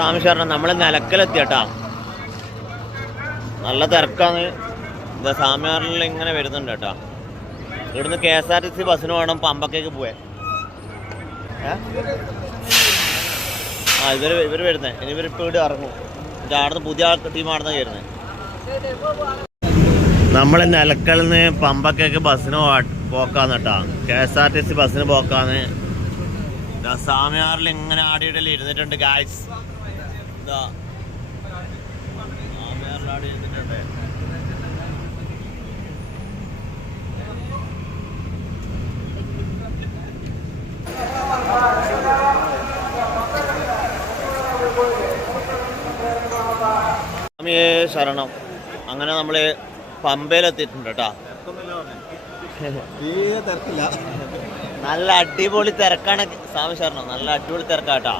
സ്വാമിശ്വരണം നമ്മൾ നിലക്കലെത്തിയട്ടാ. നല്ല തിരക്കാണ്. എന്താ സ്വാമിയാറിൽ ഇങ്ങനെ വരുന്നുണ്ട് കേട്ടോ. ഇവിടുന്ന് K S R T C ബസ്സിന് വേണം പമ്പക്കേക്ക് പോവാൻ. ആ ഇവർ ഇവർ വരുന്നേ. ഇനി ഇവർ ഇപ്പോൾ ഇവിടെ ഇറങ്ങും. ഇത് ആടുന്ന് പുതിയ ടീം ആടുന്ന കയറുന്നത് നമ്മൾ നിലക്കലിൽ നിന്ന് പമ്പക്കേക്ക് ബസ്സിന് പോക്കാന്ന് കേട്ടോ. K S R T C ബസ്സിന് പോക്കാന്ന്. സാമിയാറിൽ ഇങ്ങനെ ആടിയിടയിൽ ഇരുന്നിട്ടുണ്ട് ഗായ്സ് ഇതാ സാമിയാറിൽ ചെയ്തിട്ടുണ്ട് സ്വാമിയെ ശരണം. അങ്ങനെ നമ്മൾ പമ്പയിലെത്തിയിട്ടുണ്ട് കേട്ടോ. നല്ല അടിപൊളി തിരക്കാണ്. സ്വാമി ശരണം നല്ല അടിപൊളി തിരക്കാട്ടാ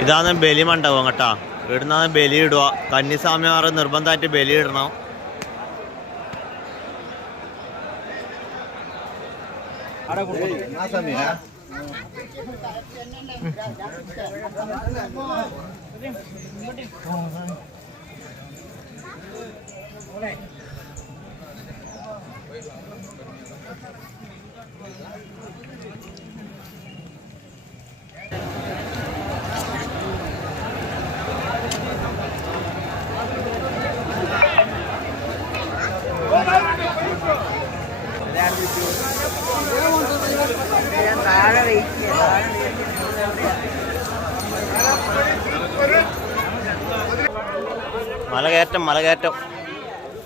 ഇതാണ് ബലി മണ്ഡപം കേട്ടാ ഇവിടുന്നാണ് ബലി ഇടുക കന്നിസ്വാമിമാർ നിർബന്ധമായിട്ട് ബലി ഇടണം ആ സമയ മലകയറ്റം മലകയറ്റം.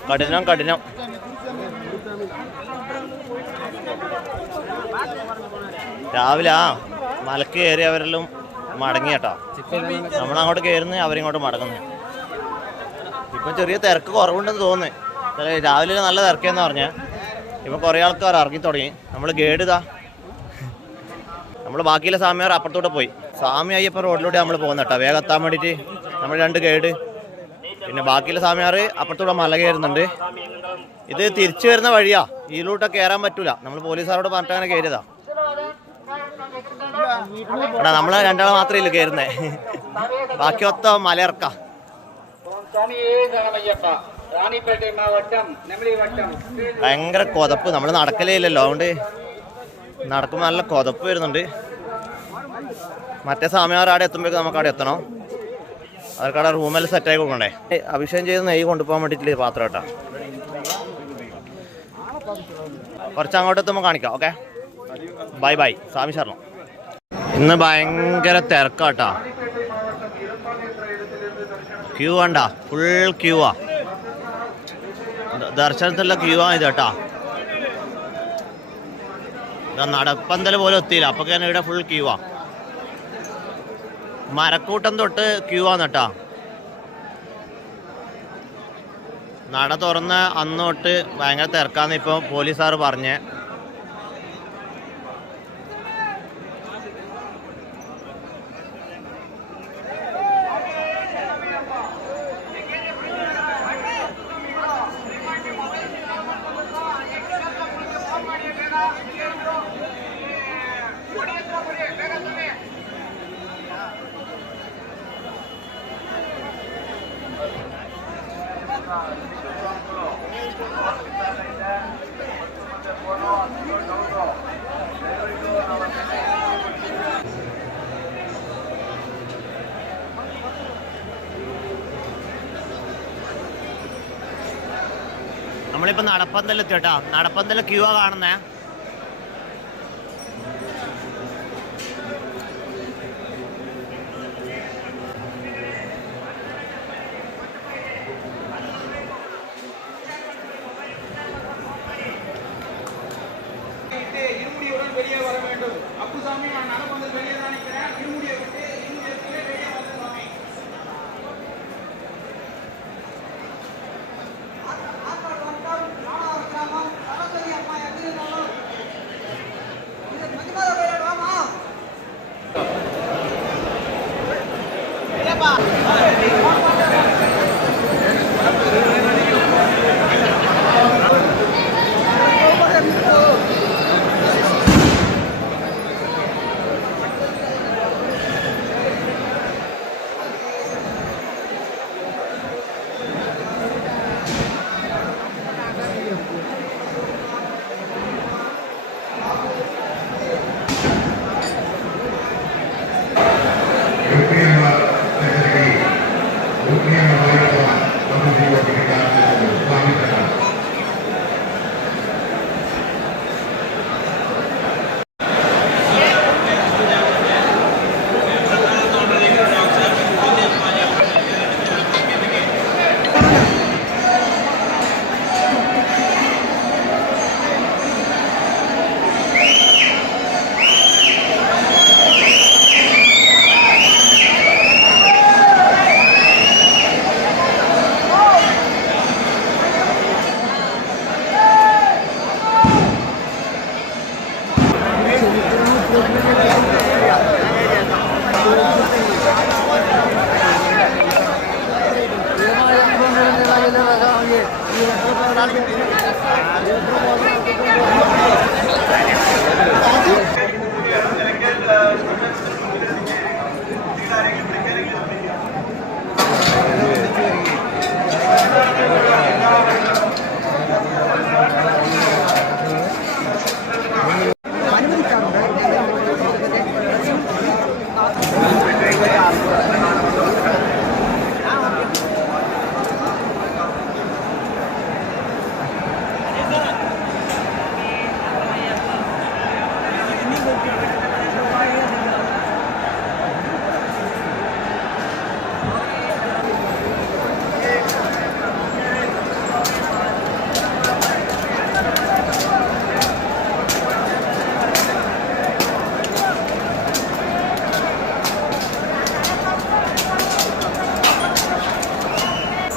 കഠിനം കഠിനം. രാവിലെ ആ മലക്ക് കയറിയവരെല്ലാം മടങ്ങി കേട്ടോ. നമ്മളങ്ങോട്ട് കയറുന്നു അവരിങ്ങോട്ട് മടങ്ങുന്നു. ഇപ്പം ചെറിയ തിരക്ക് കുറവുണ്ടെന്ന് തോന്നുന്നു. രാവിലെ നല്ല തിരക്കെന്ന് പറഞ്ഞേ. ഇപ്പം കുറേ ആൾക്കാർ ഇറങ്ങി തുടങ്ങി. നമ്മൾ ഗേഡ് ഇതാ. നമ്മൾ ബാക്കിയുള്ള സ്വാമിയാർ അപ്പുറത്തോട്ട് പോയി. സ്വാമി അയ്യപ്പ റോഡിലൂടെ നമ്മൾ പോകുന്ന കേട്ടോ. വേഗം എത്താൻ വേണ്ടിയിട്ട് നമ്മൾ രണ്ട് ഗേഡ്. പിന്നെ ബാക്കിയുള്ള സ്വാമിയാർ അപ്പുറത്തൂടെ മല കയറുന്നുണ്ട്. ഇത് തിരിച്ചു വരുന്ന വഴിയാ. ഈ റൂട്ടൊക്കെ കയറാൻ പറ്റൂല. നമ്മൾ പോലീസുകാരോട് പറഞ്ഞിട്ട് അങ്ങനെ കയറിയതാ. എടാ നമ്മൾ രണ്ടാളെ മാത്രമേ ഇല്ല കയറുന്നേ ബാക്കി ഒത്ത മലയിറക്ക. ഭയങ്കര കൊതപ്പ്. നമ്മൾ നടക്കലേ ഇല്ലല്ലോ അതുകൊണ്ട് നടക്കുമ്പോ നല്ല കൊതപ്പ് വരുന്നുണ്ട്. മറ്റേ സമയം ആടെ എത്തുമ്പോഴേക്കും നമുക്ക് അവിടെ എത്തണം? അവർക്ക് അവിടെ റൂമെല്ലാം സെറ്റായി കൊടുക്കണ്ടേ? അഭിഷേകം ചെയ്ത് നെയ്യ് കൊണ്ടുപോകാൻ വേണ്ടിയിട്ടില്ല പാത്രം കേട്ടോ. കുറച്ച് അങ്ങോട്ട് എത്തുമ്പോൾ കാണിക്കാം ഓക്കെ? Bye bye. സ്വാമി ശരണം. ഇന്ന് ഭയങ്കര തിരക്കാട്ടാ. ക്യൂ വേണ്ട. ഫുൾ ക്യൂ ആ. ദർശനത്തിലുള്ള ക്യൂ ആണ് കേട്ടാ. നടപ്പന്തൽ പോലും എത്തിയില്ല. അപ്പൊ ഇവിടെ ഫുൾ ക്യൂ ആ. മരക്കൂട്ടം തൊട്ട് ക്യൂ ആണ് കേട്ടാ. നട തുറന്ന അന്ന് തൊട്ട് ഭയങ്കര തിരക്കാന്ന് ഇപ്പൊ പോലീസുകാർ പറഞ്ഞേ. നമ്മളിപ്പോ നടപ്പന്തൽ എത്തി കേട്ടാ നടപ്പന്തൽ ക്യൂ ആ കാണുന്നേ இருமுடியுடன் வெளியே வர வேண்டும் அப்புசாமி நான் நடப்பந்து வெளியே தான் நிற்கிறேன் இருமுடியை விட்டு இருமுடியை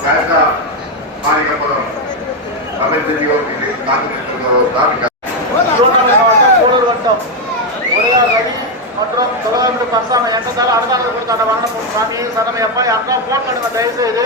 பேட்டா மாநிலபுரம் அமைச்சரியோர் மீது தாக்குதல் தான். கூடூர் வட்டம். முருகா ரவி மற்றும் தொழிலாளர் பரசாம எங்க அடுத்த கொடுத்தாண்ட வாங்கின சாமி சதமையப்பா யாருக்கா போன் பண்ணுங்க தயவு செய்து